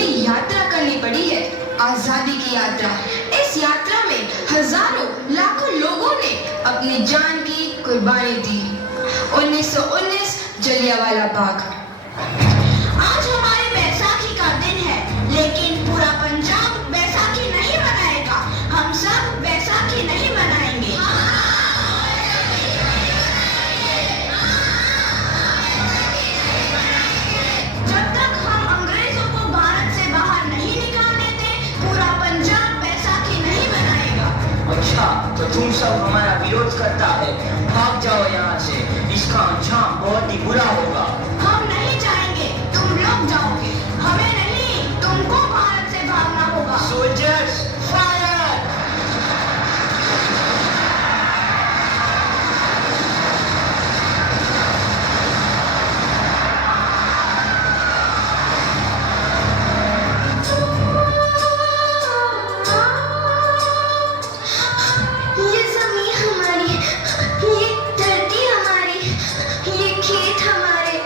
लंबी यात्रा करनी पड़ी है, आजादी की यात्रा। इस यात्रा में हजारों लाखों लोगों ने अपनी जान की कुर्बानी दी। 1919 जलियांवाला बाग। आज हमारे बैसाखी का दिन है, लेकिन पूरा पंजाब बैसाखी नहीं मनाएगा। हम सब बैसाखी नहीं मनाएंगे। जब तक हम अंग्रेजों को भारत से बाहर नहीं निकाल देते, पूरा पंजाब बैसाखी नहीं मनाएगा। अच्छा, तो तुम सब हमारा विरोध करता है, भाग जाओ यहाँ से। इसका अंजाम बहुत ही बुरा होगा। हम नहीं जाएंगे, तुम लोग जाओगे। हमें नहीं, तुमको भारत से भागना होगा। Soldiers fire! ये जमीन हमारी, ये धरती हमारी, ये खेत हमारे।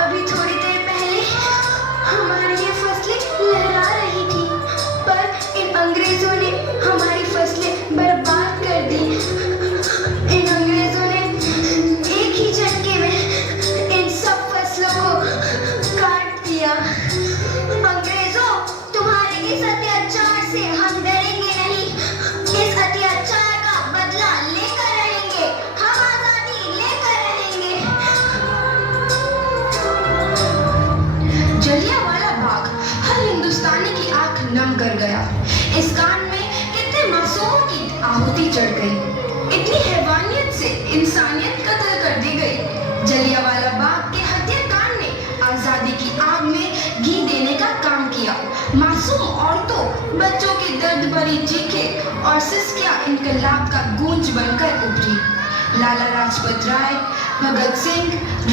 अभी थोड़ी देर पहले हमारी ये फसलें लहरा रही थी, पर इन अंग्रेजों ने हमारी फसलें बर्बाद कर दी। इन अंग्रेजों ने एक ही झटके में इन सब फसलों को काट दिया। अंग्रेजों, तुम्हारे इस अत्याचार से हम डरेंगे नहीं। इस अत्याचार का बदला लेकर रहेंगे। हम आजादी लेकर रहेंगे। जलियांवाला बाग हर हिंदुस्तानी की आंख नम कर गया। इस कांड में कितने मासूमों की आहुति चढ़ गई। इतनी हैवानियत से इंसानियत कत्ल कर दी गई। जलियांवाला बाग के हत्याकांड ने आजादी की आग में घी देने का काम किया। मासूम औरतों, बच्चों की दर्द भरी चीखें और सिसकियां इनकलाब का गूंज बनकर उभरी। लाला लाजपत राय, भगत सिंह,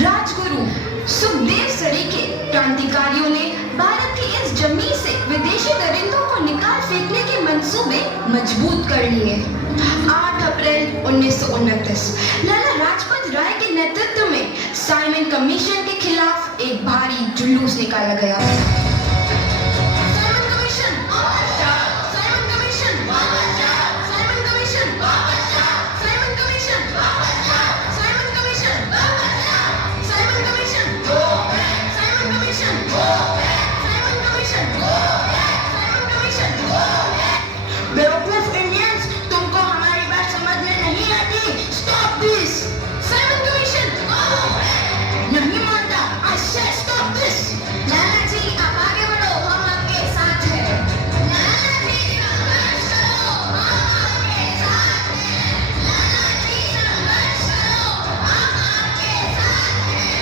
राजगुरु, सुखदेव सरीखे क्रांतिकारियों ने भारत की इस जमीन से विदेशी दरिंदों को निकाल फेंकने के मंसूबे मजबूत कर लिए। 8 अप्रैल 1929 लाला लाजपत राय के नेतृत्व में साइमन कमीशन के खिलाफ एक भारी जुलूस निकाला गया। Simon commission, Simon commission, Simon commission, Simon commission, Simon commission, Simon commission, Simon commission, Simon commission, Simon commission. बेवकूफ इंडियंस, तुमको हमारी बात समझ में नहीं आती। Stop this. साइमन कमीशन नहीं मानता। I said stop this. लाला जी, आप आगे बढ़ो, हम आपके साथ हैं। लाला जी, संघर्ष करो, हम आपके साथ हैं। लाला जी, संघर्ष करो, हम आपके साथ हैं।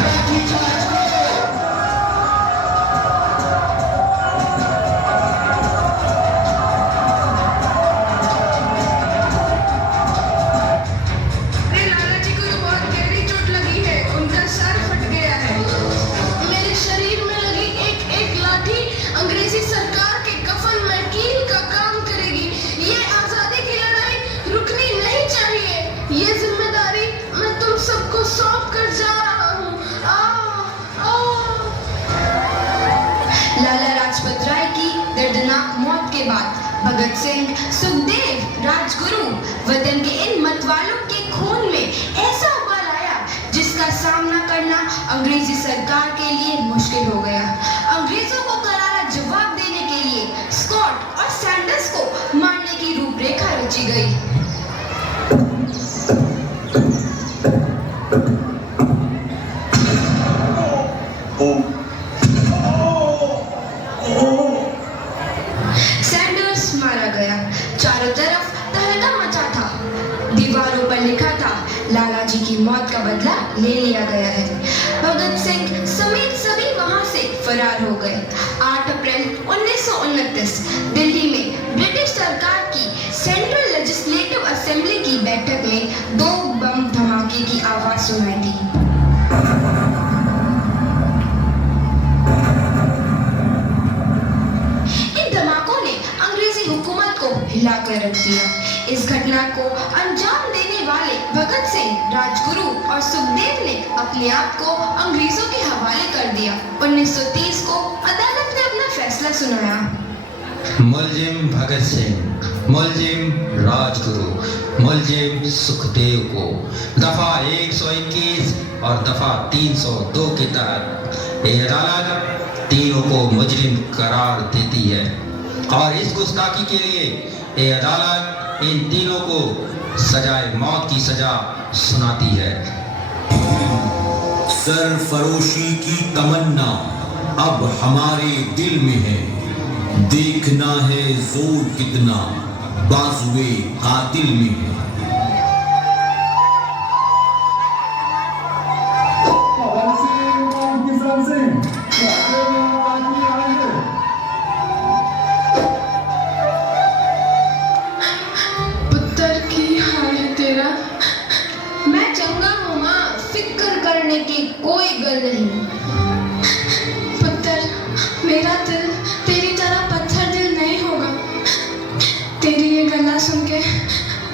लाठीचार्ज करो। अरे लाला जी को तो बहुत गहरी चोट लगी है, उनका सर फट गया है। मेरे शरीर में लगी एक एक लाठी अंग्रेजी सरकार के कफन में कील का काम करेगी। ये आजादी की लड़ाई रुकनी नहीं चाहिए। ये जिम्मेदारी मैं तुम सबको सौंप कर जा रहा हूँ। लाला लाजपत राय की दर्दनाक मौत के बाद भगत सिंह, सुखदेव, राजगुरु वतन के इन मतवालों के खून में ऐसा उबाल आया जिसका सामना करना अंग्रेजी सरकार के लिए मुश्किल हो गया। अंग्रेजों को करारा जवाब देने के लिए स्कॉट और सैंडर्स को मारने की रूपरेखा रची गई। सैंडर्स मारा गया। चारों तरफ तहलका मचा था। दीवारों पर लिखा था, लाला जी की मौत का बदला ले लिया गया है। भगत सिंह समेत सभी वहां से फरार हो गए। 8 अप्रैल 1929 दिल्ली में ब्रिटिश सरकार की सेंट्रल लेजिस्लेटिव असेंबली की बैठक में 2 बम धमाके की आवाज सुनाई दी। हिलाकर रख दिया। इस घटना को अंजाम देने वाले भगत सिंह, राजगुरु और सुखदेव ने अपने आप को अंग्रेजों के हवाले कर दिया। 1930 को अदालत फैसला सुनाया। मुलजिम भगत सिंह, मुलजिम राजगुरु, मुलजिम सुखदेव को दफा 121 और दफा 302 के तहत ये अदालत तीनों को मुजरिम करार देती है और इस गुस्ताखी के लिए ये अदालत इन तीनों को सजाए मौत की सजा सुनाती है। सरफरोशी की तमन्ना अब हमारे दिल में है, देखना है जोर कितना बाजुए कातिल में है। पुत्र की हाल है तेरा? मैं चंगा हूँ माँ, फिक्र करने की कोई गल नहीं। पुत्र, मेरा दिल तेरी तरह पत्थर दिल नहीं होगा। तेरी ये गला सुन के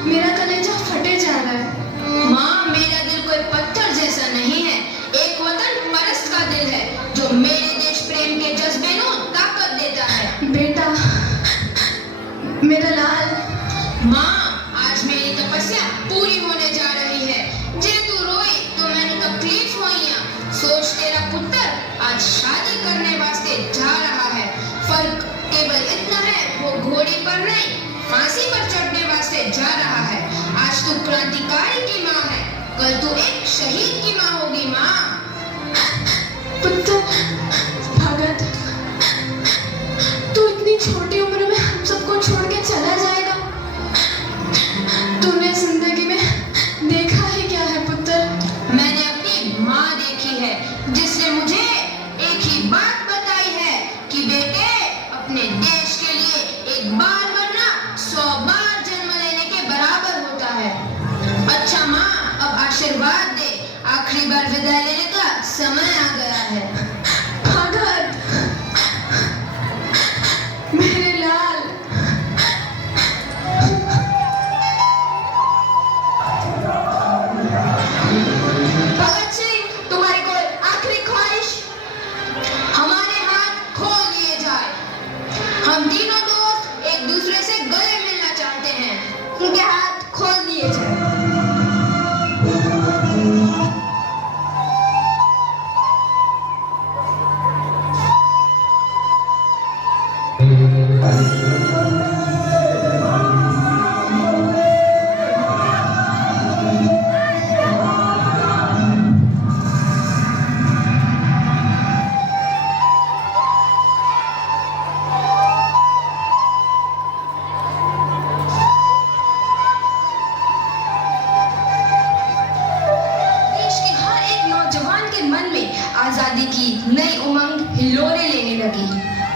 मेरा कलेजा फटे जा रहा है। माँ, मेरा दिल कोई पत्थर जैसा नहीं है, एक वतन परस्त का दिल है जो मेरे देश प्रेम के जज्बे को ताकत देता है। बेटा, मेरा लाल, माँ, आज मेरी तपस्या पूरी होने जा रही है। जे तू रोई तो मैंने तकलीफ होइया। सोच, तेरा पुत्र आज शादी करने वास्ते जा रहा है। फर्क केवल इतना है, वो घोड़ी पर नहीं फांसी पर चढ़ने वास्ते जा रहा है। आज तू क्रांतिकारी की माँ है, कल तू एक शहीद की माँ होगी। माँ, पुत्र भगत, तू इतनी छोटी उम्र में हम सबको छोड़ के चला जाएगा? तूने जिंदगी में देखा ही क्या है पुत्र? मैंने अपनी माँ देखी है जिसने मुझे एक ही बात बताई है कि बेटे, अपने देश के लिए एक बार मरना 100 बार जन्म लेने के बराबर होता है। अच्छा माँ, अब आशीर्वाद दे, आखिरी बार विदाई लेने का समय आ गया है। भगत, मेरे लाल, भगत सिंह, तुम्हारी कोई आखिरी ख्वाहिश? हमारे हाथ खोल दिए जाए। हम तीनों दोस्त एक दूसरे से गले मिलना चाहते हैं, उनके हाथ खोल दिए जाए। देश के हर एक नौजवान के मन में आजादी की नई उमंग हिलोरे लेने लगी।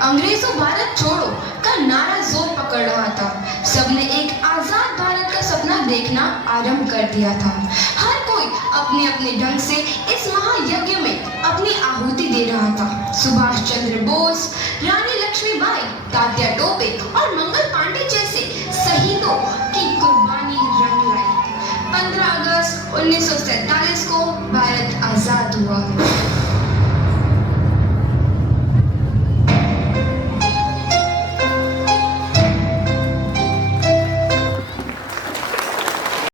अंग्रेजों भारत छोड़ो का नारा जोर पकड़ रहा था। सबने एक आजाद भारत का सपना देखना आरंभ कर दिया था। हर कोई अपने अपने ढंग से इस महायज्ञ में अपनी आहुति दे रहा था। सुभाष चंद्र बोस, रानी लक्ष्मीबाई, तात्या टोपे और मंगल पांडे जैसे शहीदों की कुर्बानी रंग लाई। 15 अगस्त 1947 को भारत आजाद हुआ।